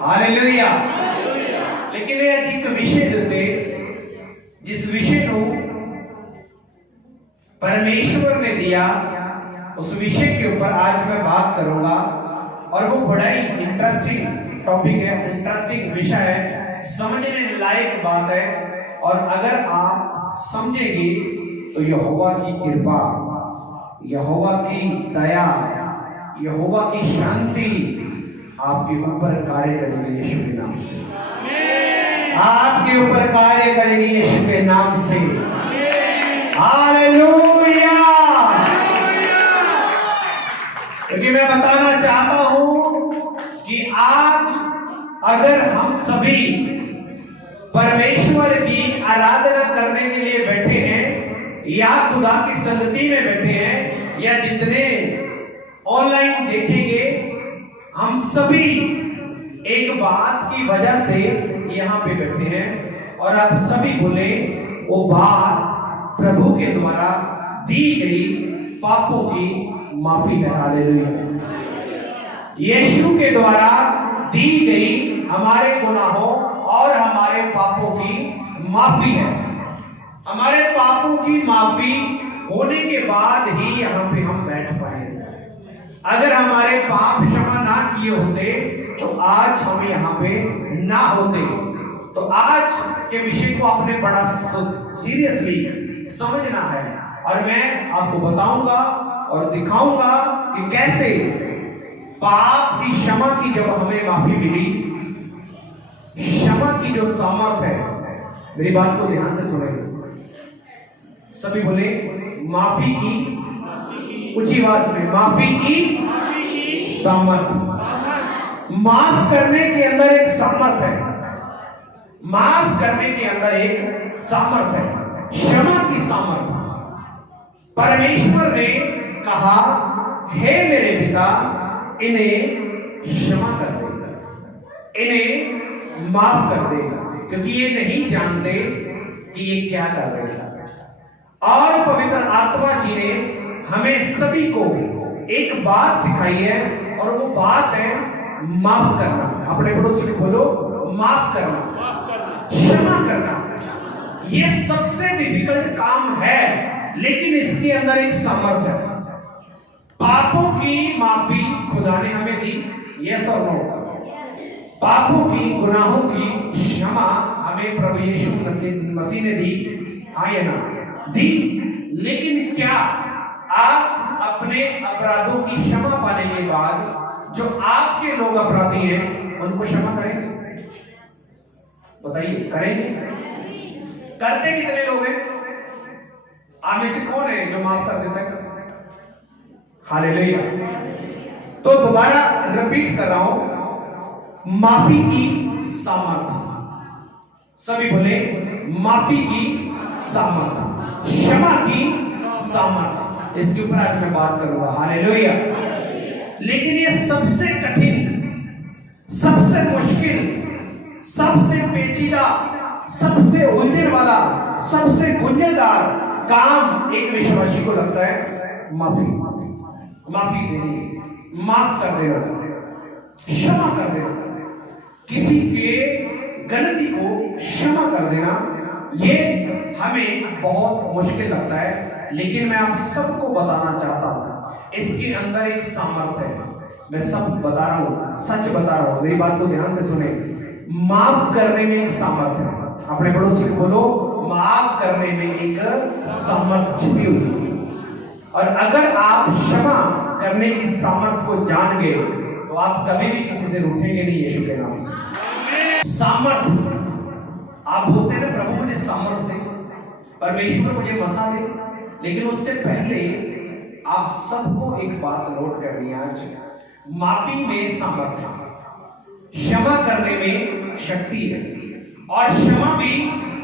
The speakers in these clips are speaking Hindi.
हालेलुया। लेकिन ये एक विषय देते जिस विषय को परमेश्वर ने दिया उस विषय के ऊपर आज मैं बात करूंगा और वो बड़ा ही इंटरेस्टिंग टॉपिक है, इंटरेस्टिंग विषय है, समझने लायक बात है। और अगर आप समझेंगे तो यहोवा की कृपा, यहोवा की दया, यहोवा की शांति आपके ऊपर कार्य करेगी यीशु के नाम से। आपके ऊपर कार्य करेगी यीशु के नाम से। हालेलुया। क्योंकि मैं बताना चाहता हूं कि आज अगर हम सभी परमेश्वर की आराधना करने के लिए बैठे हैं या खुदा की संगति में बैठे हैं या जितने ऑनलाइन देखेंगे, हम सभी एक बात की वजह से यहां पे बैठे हैं और आप सभी बोले वो बात प्रभु के द्वारा दी गई पापों की माफी है। हालेलुया। यीशु के द्वारा दी गई हमारे गुनाहों और हमारे पापों की माफी है। हमारे पापों की माफी होने के बाद ही यहां पे हम बैठ पाए। अगर हमारे पाप क्षमा ना किए होते तो आज हम यहाँ पे ना होते। तो आज के विषय को आपने बड़ा सीरियसली समझना है और मैं आपको बताऊंगा और दिखाऊंगा कि कैसे पाप की क्षमा की जब हमें माफी मिली, क्षमा की जो सामर्थ है, मेरी बात को ध्यान से सुने सभी, बोले माफी की, ऊंची आवाज में, माफी की सामर्थ। माफ करने के अंदर एक सामर्थ है, माफ करने के अंदर एक सामर्थ है, क्षमा की सामर्थ। परमेश्वर ने कहा, हे मेरे पिता, इन्हें क्षमा कर दे, इन्हें माफ कर दे, क्योंकि ये नहीं जानते कि ये क्या कर रहे हैं। और पवित्र आत्मा जी ने हमें सभी को एक बात सिखाई है और वो बात है माफ करना। अपने पड़ोसी को बोलो, माफ करना, क्षमा करना। ये सबसे डिफिकल्ट काम है, लेकिन इसके अंदर एक सामर्थ है। पापों की माफी खुदा ने हमें दी, यस और नो। पापों की, गुनाहों की क्षमा हमें प्रभु यीशु मसीह ने दी, हाँ या ना? दी। लेकिन क्या आप अपने अपराधों की क्षमा पाने के बाद जो आपके लोग अपराधी हैं उनको क्षमा करेंगे? बताइए, करेंगे? करते कितने लोग हैं? आप में से कौन है जो माफ कर देता है? हालेलुया। तो दोबारा रिपीट कर रहा हूं, माफी की सामर्थ। सभी बोले माफी की सामर्थ, क्षमा की सामर्थ। इसके ऊपर आज मैं बात करूंगा। हालेलुया। लेकिन ये सबसे कठिन, सबसे मुश्किल, सबसे पेचीदा, सबसे उलझन वाला, सबसे गुंजलदार काम एक विश्वासी को लगता है माफी। माफी देनी, माफ कर देना, क्षमा कर देना, किसी के गलती को क्षमा कर देना, ये हमें बहुत मुश्किल लगता है। लेकिन मैं आप सबको बताना चाहता हूं, इसके अंदर एक सामर्थ्य है। मैं सब बता रहा हूं, सच बता रहा हूं, मेरी बात को ध्यान से सुने। माफ करने में एक सामर्थ्य है। अपने पड़ोसी को बोलो, माफ करने में एक सामर्थ्य छुपी हुई है। और अगर आप क्षमा करने की सामर्थ्य को जान गए तो आप कभी भी किसी से रूठेंगे नहीं यीशु के नाम से। सामर्थ्य, आप बोलते हैं ना, प्रभु मुझे सामर्थ्य दे, परमेश्वर मुझे वसा दे। लेकिन उससे पहले आप सबको एक बात नोट करनी है आज, माफी में सामर्थ्य, क्षमा करने में शक्ति है। और क्षमा भी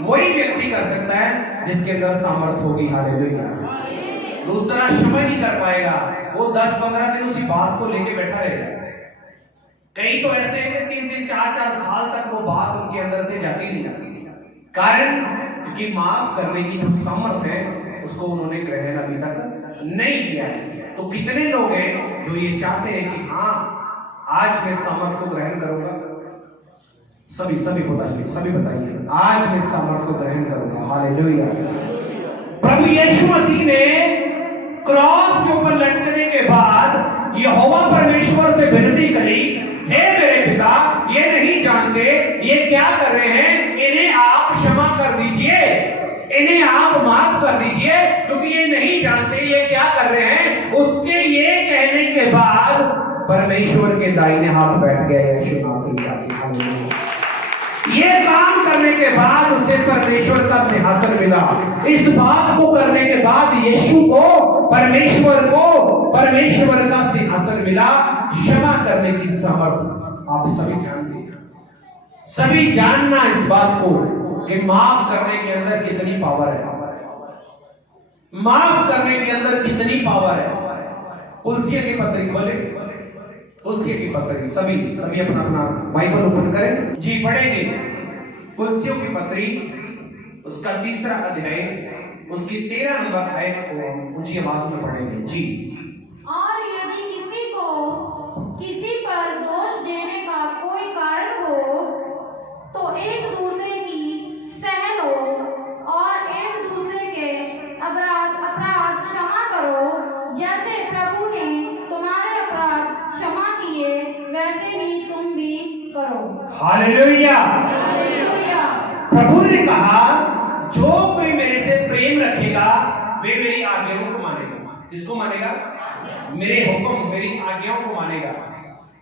वही व्यक्ति कर सकता है जिसके अंदर सामर्थ्य होगी। हालेलुया। दूसरा क्षमा नहीं कर पाएगा, वो 10-15 दिन उसी बात को लेके बैठा रहेगा। कई तो ऐसे हैं कि 3-3, 4-4 साल तक वो बात उनके अंदर से जाती नहीं। कारण कि माफ करने की जो सामर्थ्य है उसको उन्होंने ग्रहण अभी तक नहीं किया है। तो कितने लोग हैं जो ये चाहते हैं कि हाँ आज मैं सामर्थ्य को ग्रहण करूंगा, सभी सभी बताइए, सभी बताइए, आज मैं सामर्थ को ग्रहण करूंगा। हालेलुया। प्रभु यीशु मसीह ने क्रॉस के ऊपर लटकने के बाद यहोवा परमेश्वर से विनती करी, हे मेरे पिता, ये नहीं जानते ये क्या कर रहे हैं, इन्हें आप क्षमा कर दीजिए, इन्हें आप माफ कर दीजिए, क्योंकि ये नहीं जानते ये क्या कर रहे हैं। उसके ये कहने के बाद परमेश्वर के दाहिने हाथ बैठ गया यीशु मसीह का। ये काम करने के बाद उसे परमेश्वर का सिंहासन मिला। इस बात को करने के बाद यीशु को परमेश्वर का सिंहासन मिला। क्षमा करने की सामर्थ आप सभी जानते हैं, सभी जानना इस बात को कि माफ करने के अंदर कितनी पावर है, माफ करने के अंदर कितनी पावर है। कुलसियों की पत्री खोले, कुलसियों की पत्री, सभी अपना अपना बाइबल ओपन करें जी, पढ़ेंगे कुलसियों की पत्री उसका 3रा अध्याय उसकी 13 नंबर आयत को हम ऊंची आवाज में पढ़ेंगे जी। और यदि किसी पर दोष देने का कोई कारण हो तो एक दूसरे की सह लो और एक दूसरे के अपराध क्षमा करो, जैसे प्रभु ने तुम्हारे अपराध क्षमा किए वैसे ही तुम भी करो। हालेलुया। हालेलुया। प्रभु ने कहा जो कोई मेरे से प्रेम रखेगा वे मेरी आज्ञाओं को मानेगा। किसको मानेगा? मेरे हुक्म, मेरी आज्ञाओं को मानेगा,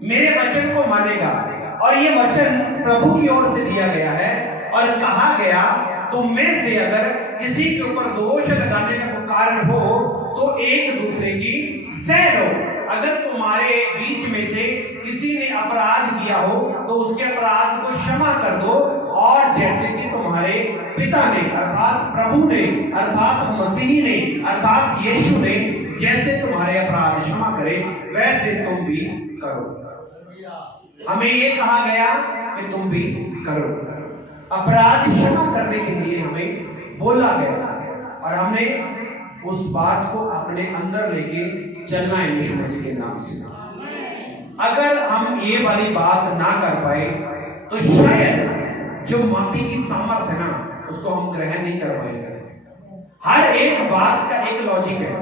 मेरे वचन को मानेगा। और ये वचन प्रभु की ओर से दिया गया है और कहा गया तुम में से अगर किसी के ऊपर दोष लगाने का कारण हो तो एक दूसरे की सह लो। अगर तुम्हारे बीच में से किसी ने अपराध किया हो तो उसके अपराध को क्षमा कर दो, और जैसे कि तुम्हारे पिता ने अर्थात प्रभु ने अर्थात मसीह ने अर्थात यीशु ने जैसे तुम्हारे अपराध क्षमा करे वैसे तुम भी करो। हमें ये कहा गया कि तुम भी करो। अपराध क्षमा करने के लिए हमें बोला गया और हमने उस बात को अपने अंदर लेके चलना है यीशु मसीह के नाम से। अगर हम ये वाली बात ना कर पाए तो शायद जो माफी की सामर्थ है ना उसको हम ग्रहण नहीं कर पाएंगे। हर एक बात का एक लॉजिक है,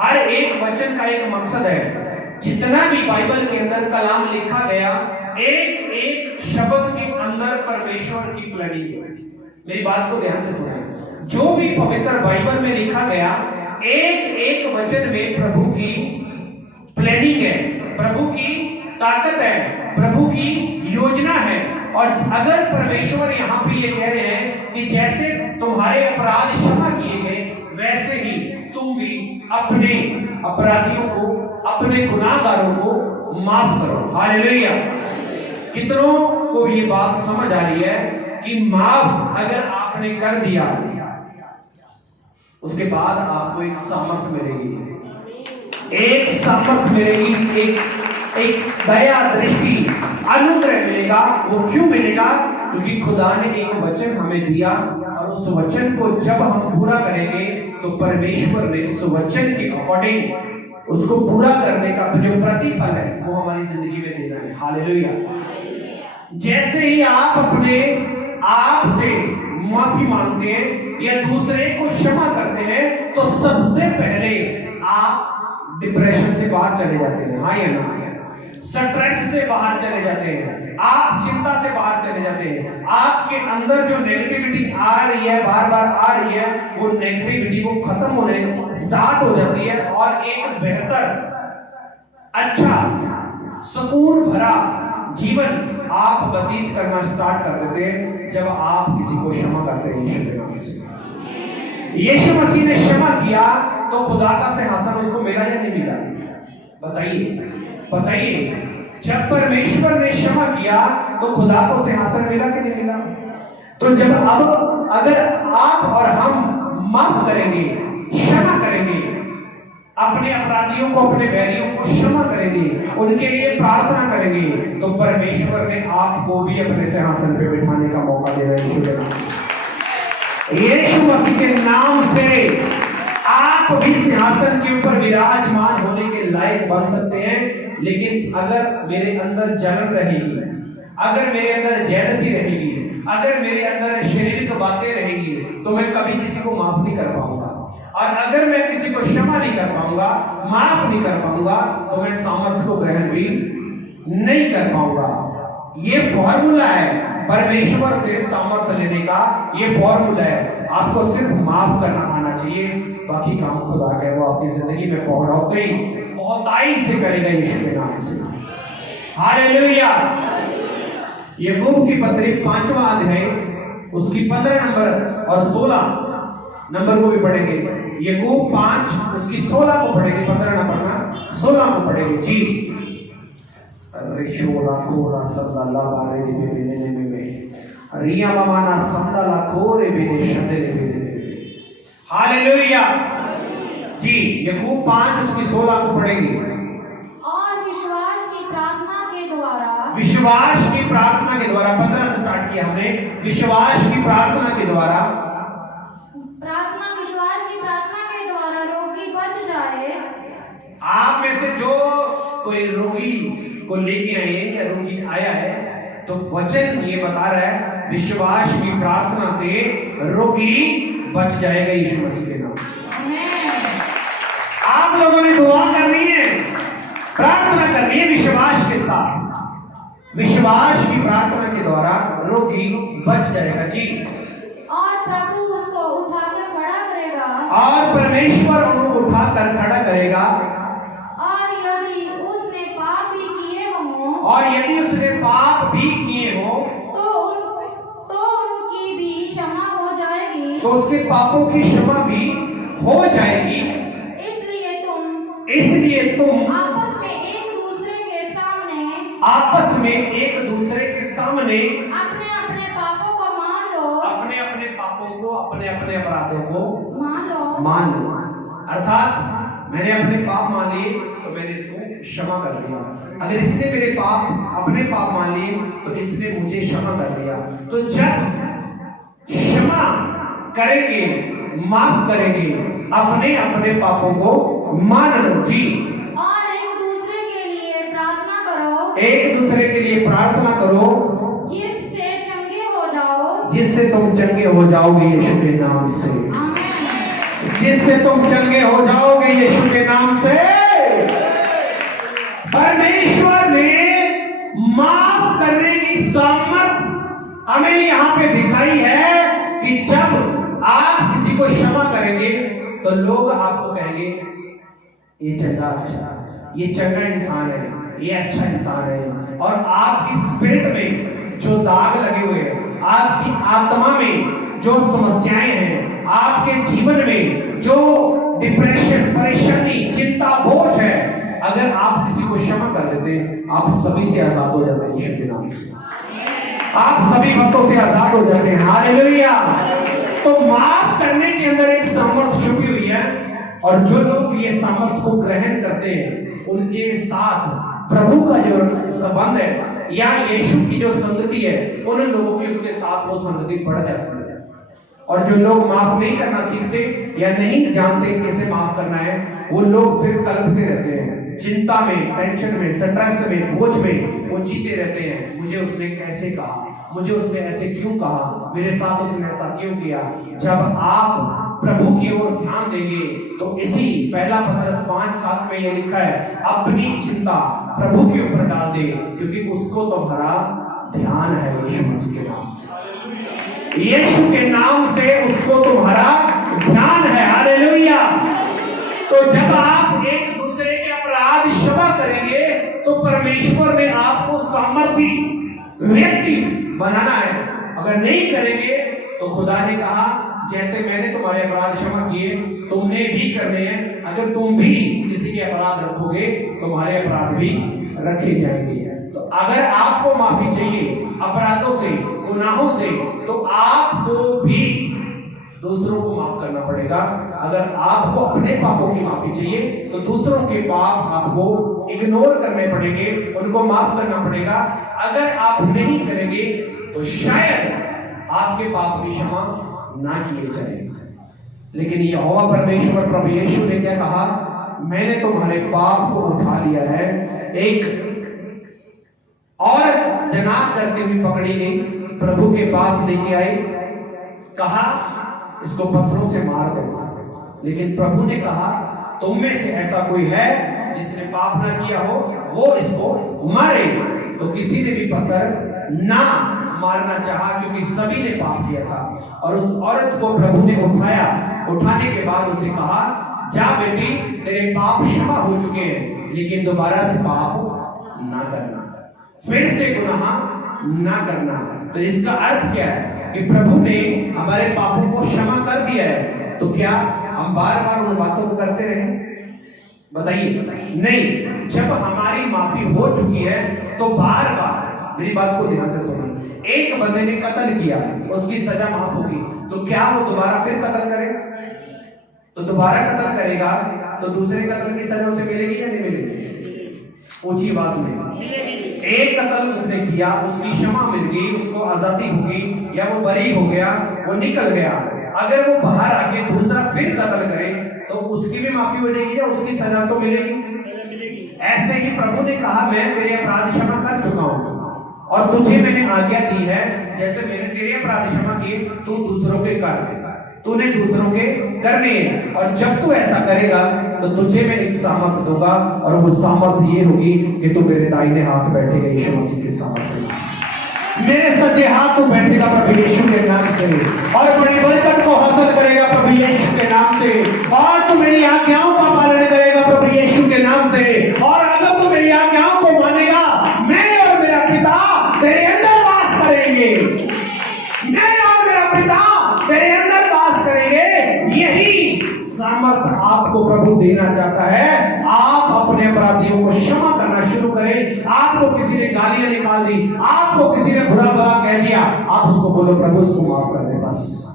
हर एक वचन का एक मकसद है। जितना भी बाइबल के अंदर कलाम लिखा गया, एक एक शब्द के अंदर परमेश्वर की प्लानिंग है। मेरी बात को ध्यान से सुनिए। जो भी पवित्र बाइबल में लिखा गया, एक एक वचन में प्रभु की प्लानिंग है, प्रभु की ताकत है, प्रभु की योजना है। और अगर परमेश्वर यहाँ पे ये कह रहे हैं कि जैसे तुम्हारे अपराध क्षमा किए गए वैसे ही तुम भी अपने अपराधियों को, अपने गुनाहगारों को माफ करो। हालेलुया। कितनों को ये बात समझ आ रही है कि माफ अगर आपने कर दिया उसके बाद आपको एक सामर्थ मिलेगी, एक सामर्थ मिलेगी, एक दया दृष्टि अनुग्रह मिलेगा। वो क्यों मिलेगा? क्योंकि खुदा ने एक वचन हमें दिया और उस वचन को जब हम पूरा करेंगे तो परमेश्वर ने उस वचन के अकॉर्डिंग उसको पूरा करने का जो प्रतिफल है वो हमारी जिंदगी में देना है। हालेलुया। जैसे ही आप अपने आप से माफी मांगते हैं या दूसरे को क्षमा करते हैं तो सबसे पहले आप डिप्रेशन से बाहर चले जाते हैं। हाँ या ना? स्ट्रेस से बाहर चले जाते हैं, आप चिंता से बाहर चले जाते हैं। आपके अंदर जो नेगेटिविटी आ रही है, बार बार आ रही है, वो नेगेटिविटी वो खत्म होने स्टार्ट हो जाती है और एक बेहतर, अच्छा, सुकून भरा जीवन आप व्यतीत करना स्टार्ट कर देते हैं जब आप किसी को क्षमा करते हैं यीशु के नाम से। यीशु मसीह ने क्षमा किया तो खुदा का सिंहासन उसको मिला या नहीं मिला? बताइए बताइए। जब परमेश्वर ने क्षमा किया तो खुदा को सिंहासन मिला कि नहीं मिला? तो जब अब अगर आप और हम माफ करेंगे, क्षमा करेंगे, अपने अपराधियों को, अपने बैरियों को क्षमा करेंगे, उनके लिए प्रार्थना करेंगे, तो परमेश्वर ने आपको भी अपने सिंहासन पे बिठाने का मौका दे रहा है यीशु के नाम से। यीशु मसीह के नाम से आप भी सिंहासन के ऊपर विराजमान होने के लायक बन सकते हैं। लेकिन अगर मेरे अंदर जलन रहेगी, अगर मेरे अंदर जेलसी रहेगी, अगर मेरे अंदर शारीरिक बातें रहेंगी, तो मैं कभी किसी को माफ नहीं कर पाऊंगा। और अगर मैं किसी को क्षमा नहीं कर पाऊंगा, माफ नहीं कर पाऊंगा, तो मैं सामर्थ्य को ग्रहण भी नहीं कर पाऊंगा। ये फॉर्मूला है परमेश्वर से सामर्थ्य लेने का, ये फॉर्मूला है। आपको सिर्फ माफ करना आना चाहिए, बाकी काम खुदा का है, वो आपकी जिंदगी में बहुताई से करेगा यीशु के नाम से। हालेलुया। याकूब की पत्री 5वां अध्याय उसकी 15 नंबर और 16 नंबर को भी पढ़ेंगे। याकूब 5 उसकी 16 को पढ़ेंगे, 15 नंबर ना 16 को पढ़ेंगे जी। रिशोरा कोरा सल्ला बारे रे बेने में रिया मामाना सल्ला कोरे बेने शब्द रे। हालेलुया जी। याकूब 5 उसकी 16 को पढ़ेंगे। और विश्वास की प्रार्थना के द्वारा, विश्वास की प्रार्थना के द्वारा 15 से स्टार्ट किया हमने। विश्वास की प्रार्थना के द्वारा, विश्वास की प्रार्थना के द्वारा रोगी बच जाए। आप में से जो कोई रोगी को लेके आए हैं या रोगी आया है, तो वचन ये बता रहा है विश्वास की प्रार्थना से रोगी बच जाएगा यीशु मसीह के नाम से। आप लोगों ने दुआ करनी है, प्रार्थना करनी है विश्वास के साथ। विश्वास की प्रार्थना के द्वारा रोगी बच जाएगा जी। और प्रभु उसको उठाकर खड़ा करेगा। और परमेश्वर उनको उठाकर खड़ा करेगा। और यदि उसने पाप भी किए हों, और यदि उसने पाप भी किए हो, तो उनकी भी क्षमा हो जाएगी। तो उसके पापों की क्षमा भी हो जाएगी। इसलिए तुम आपस में एक दूसरे के सामने अपने अपने पापों को मान लो। अपने अपने पापों को, अपने अपने अपराधों को मान लो। अर्थात मैंने अपने पाप मान लिए तो मैंने इसको क्षमा कर दिया। अगर इसने मेरे अपने पाप मान लिए तो इसने मुझे क्षमा कर दिया। तो जब क्षमा करेंगे, माफ करेंगे, अपने अपने पापों को मान लो जी। और एक दूसरे के लिए प्रार्थना करो। एक दूसरे के लिए प्रार्थना करो, जिससे चंगे हो जाओ। जिससे तुम चंगे हो जाओगे यीशु के नाम से। आमीन। जिससे तुम चंगे हो जाओगे यीशु के नाम से। परमेश्वर ने माफ करने की सामर्थ हमें यहाँ पे दिखाई है कि जब आप किसी को क्षमा करेंगे तो लोग आपको कहेंगे ये चंगा इंसान है, ये अच्छा इंसान है। और आपकी स्पिरिट में जो दाग लगे हुए हैं, आपकी आत्मा में जो समस्याएं हैं, आपके जीवन में जो डिप्रेशन, परेशानी, चिंता, बोझ है, अगर आप किसी को क्षमा कर देते हैं, आप सभी से आजाद हो जाते हैं यीशु के नाम से। आप सभी बातों से आजाद हो जाते हैं। हालेलुया। तो माफ करने के अंदर एक सामर्थ छुपी हुई है, और जो लोग ये सामर्थ को ग्रहण करते हैं, उनके साथ प्रभु का जो संबंध है या यीशु की जो संगति है, उन लोगों की उसके साथ वो संगति बढ़ जाती है। और जो लोग माफ नहीं करना सीखते या नहीं जानते कैसे माफ करना है, वो लोग फिर कलपते रहते हैं, चिंता में, टेंशन में, स्ट्रेस में, बोझ में वो जीते रहते हैं। मुझे उसने कैसे कहा, मुझे उसने ऐसे क्यों कहा, मेरे साथ उसने ऐसा क्यों किया। जब आप प्रभु की ओर ध्यान देंगे तो इसी पहला पत्रस 5:7 में ये लिखा है, अपनी चिंता प्रभु के ऊपर डाल दे, क्योंकि उसको तुम्हारा ध्यान है यीशु मसीह के नाम से। यीशु के नाम से उसको तुम्हारा ध्यान है। हालेलुया। तो जब आप एक दूसरे के अपराध क्षमा करेंगे तो परमेश्वर ने आपको सामर्थी व्यक्ति बनाना है। अगर नहीं करेंगे तो खुदा ने कहा जैसे मैंने तुम्हारे अपराध क्षमा किए तुमने भी करने हैं। अगर तुम भी किसी के अपराध रखोगे तुम्हारे अपराध भी रखे जाएंगे। तो अगर आपको माफी चाहिए अपराधों से, गुनाहों से, तो आपको भी दूसरों को माफ करना पड़ेगा। अगर आपको अपने पापों की माफी चाहिए तो दूसरों के पाप आपको इग्नोर करने पड़ेंगे, उनको माफ करना पड़ेगा। अगर आप नहीं करेंगे तो शायद आपके पाप की क्षमा ना किए जाएंगे। लेकिन यहोवा परमेश्वर प्रभु यीशु ने क्या कहा, मैंने तुम्हारे पाप को उठा लिया है। एक और भर्जनाक करती हुई पकड़ी गई, प्रभु के पास लेके आए, कहा इसको पत्थरों से मार दो। लेकिन प्रभु ने कहा तुम में से ऐसा कोई है जिसने पाप ना किया हो, वो इसको मारे। तो किसी ने भी पत्थर ना मारना चाहा, क्योंकि सभी ने पाप किया था। और उस औरत को प्रभु ने उठाया, उठाने के बाद उसे कहा जा बेटी, तेरे पाप क्षमा हो चुके हैं, लेकिन दोबारा से पाप ना करना, फिर से गुनाह ना करना। तो इसका अर्थ क्या है कि प्रभु ने हमारे पापों को क्षमा कर दिया है, तो क्या हम बार बार उन बातों को करते रहे? बताइए, नहीं। जब हमारी माफी हो चुकी है तो बार बार, मेरी बात को ध्यान से सुनिए, एक बंदे ने कत्ल किया, उसकी सजा माफ होगी, तो क्या वो दोबारा फिर कत्ल करे? तो दोबारा कत्ल करेगा तो दूसरे कत्ल की सजा उसे मिलेगी या नहीं मिलेगी? ऊंची आवाज में। एक कत्ल उसने किया, उसकी क्षमा मिल गई, उसको आजादी होगी, या वो बरी हो गया, वो निकल गया। अगर वो बाहर आके दूसरा फिर कत्ल करे तो उसकी भी माफी हो जाएगी या उसकी सजा तो मिलेगी? ऐसे ही प्रभु ने कहा मैं तेरे अपराध क्षमा कर चुका हूं और तुझे मैंने आज्ञा दी है, जैसे मैंने तेरे अपराध क्षमा किए तू दूसरों के कर, तूने दूसरों के करने हैं। और जब तू ऐसा करेगा तो तुझे मैं एक सामर्थ दूंगा, और वो सामर्थ ये होगी कि तू मेरे दाहिने हाथ बैठेगा यीशु मसीह के सामर्थ, मेरे सज्जे हाथ को बैठेगा प्रभु यीशु के नाम से, और बड़ी बरकत को हासिल करेगा प्रभु यीशु के नाम से, और तू मेरी आज्ञाओं का पालन करेगा प्रभु यीशु के नाम से। और अगर तू मेरी आज्ञाओं को मानेगा, मैं और मेरा पिता तेरे अंदर वास करेंगे, मैं और मेरा पिता तेरे अंदर वास करेंगे। यही सामर्थ आपको प्रभु देना चाहता है। आप अपने अपराधियों को क्षमा करना शुरू करें। आपको किसी ने गालियां निकाल दी, आपको किसी ने बुरा भला कह दिया, आप उसको बोलो प्रभु इसको माफ कर दे। बस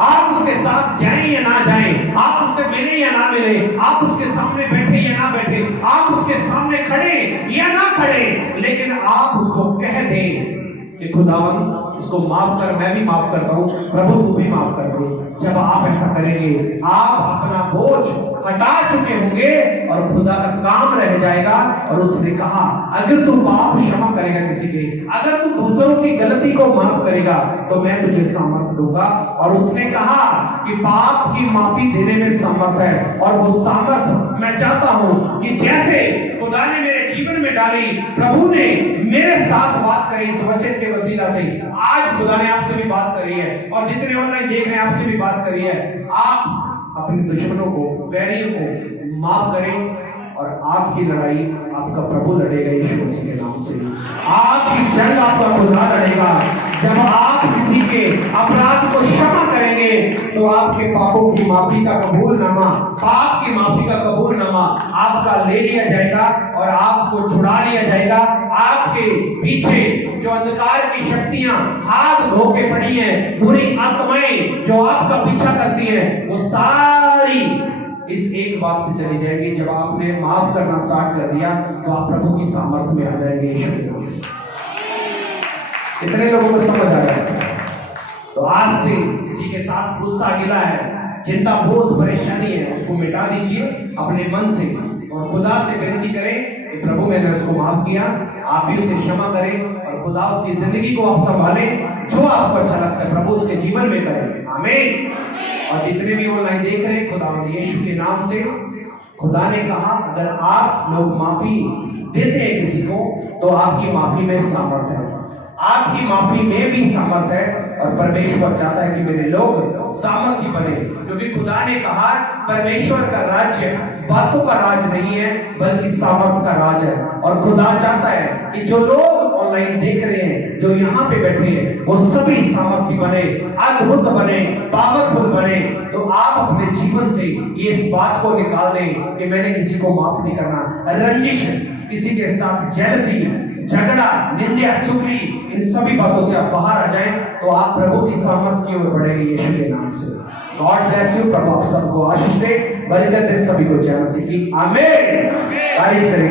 आप उसके साथ जाएं या ना जाएं, आप उससे मिले या ना मिले, आप उसके सामने बैठे या ना बैठे, आप उसके सामने खड़े या ना खड़े, लेकिन आप उसको कह दें कि खुदावन इसको माफ कर, मैं भी माफ करता हूं, प्रभु तू भी माफ कर दे। जब आप ऐसा करेंगे आप अपना बोझ हटा चुके होंगे और खुदा का काम रह जाएगा। और उसने कहा अगर तू पाप क्षमा करेगा किसी के, अगर तू दूसरों की गलती को माफ करेगा तो मैं तुझे सामर्थ दूंगा। और उसने कहा कि पाप की माफी देने में सामर्थ है, और वो सामर्थ मैं चाहता हूं कि जैसे खुदा ने मेरे जीवन में डाली, प्रभु ने मेरे साथ बात करी इस वचन के वसीला से, आज खुदा ने आपसे भी बात करी है, और जितने ऑनलाइन देख रहे हैं आपसे भी बात करी है। आप अपने दुश्मनों को, वैरियों को माफ करें, और आपकी लड़ाई आपका प्रभु लड़ेगा यीशु मसीह के नाम से। आपकी जंग आपका खुदा लड़ेगा। जब आप किसी के अपराध को क्षमा करेंगे तो आपके पापों की माफी का कबूलनामा, पाप की माफी का कबूलनामा आपका ले लिया जाएगा, और आपको छुड़ा लिया जाएगा। आपके पीछे जो अंधकार की शक्तियां हाथ धो के पड़ी हैं, बुरी आत्माएं जो आपका पीछा करती हैं, वो सारी इस एक बात से चली जाएगी। जब आपने माफ करना स्टार्ट कर दिया तो आप प्रभु की सामर्थ्य में आ जाएंगे यीशु के नाम से। इतने लोगों को समझ आ जाएगा। तो आज से किसी के साथ गुस्सा गिला है, चिंता बोझ परेशानी है, उसको मिटा दीजिए अपने मन से, और खुदा से विनती करें कि प्रभु मैंने उसको माफ किया, आप भी उसे क्षमा करें, और खुदा उसकी जिंदगी को आप संभालें। जो आपको अच्छा लगता है प्रभु उसके जीवन में करें। आमीन। और जितने भी ऑनलाइन देख रहे हैं, खुदा यीशु के नाम से, खुदा ने कहा अगर आप लोग माफी देते हैं किसी को तो आपकी माफी में सामर्थ है, आपकी माफी में भी सामर्थ है। और परमेश्वर चाहता है कि मेरे लोग सामर्थी बने, क्योंकि खुदा ने कहा परमेश्वर का राज्य बातों का राज नहीं है बल्कि सामर्थ का राज है। और खुदा चाहता है कि जो लोग ऑनलाइन देख रहे हैं, जो यहाँ पे बैठे हैं, वो सभी सामर्थी बने, अद्भुत बने, पावरफुल बने। तो आप अपने जीवन से ये इस बात को निकाल दें कि मैंने किसी को माफ नहीं करना। रंजिश, किसी के साथ जेलसी, झगड़ा, निंदा, चुगली, इन सभी बातों से आप बाहर आ जाएं तो आप प्रभु की सामर्थ की ओर बढ़ेंगे यीशु के नाम से। God bless you. प्रभु आप सबको आशीष दे, बरकत दे, सभी को जय मसीह की। आमीन। तारीफ करें।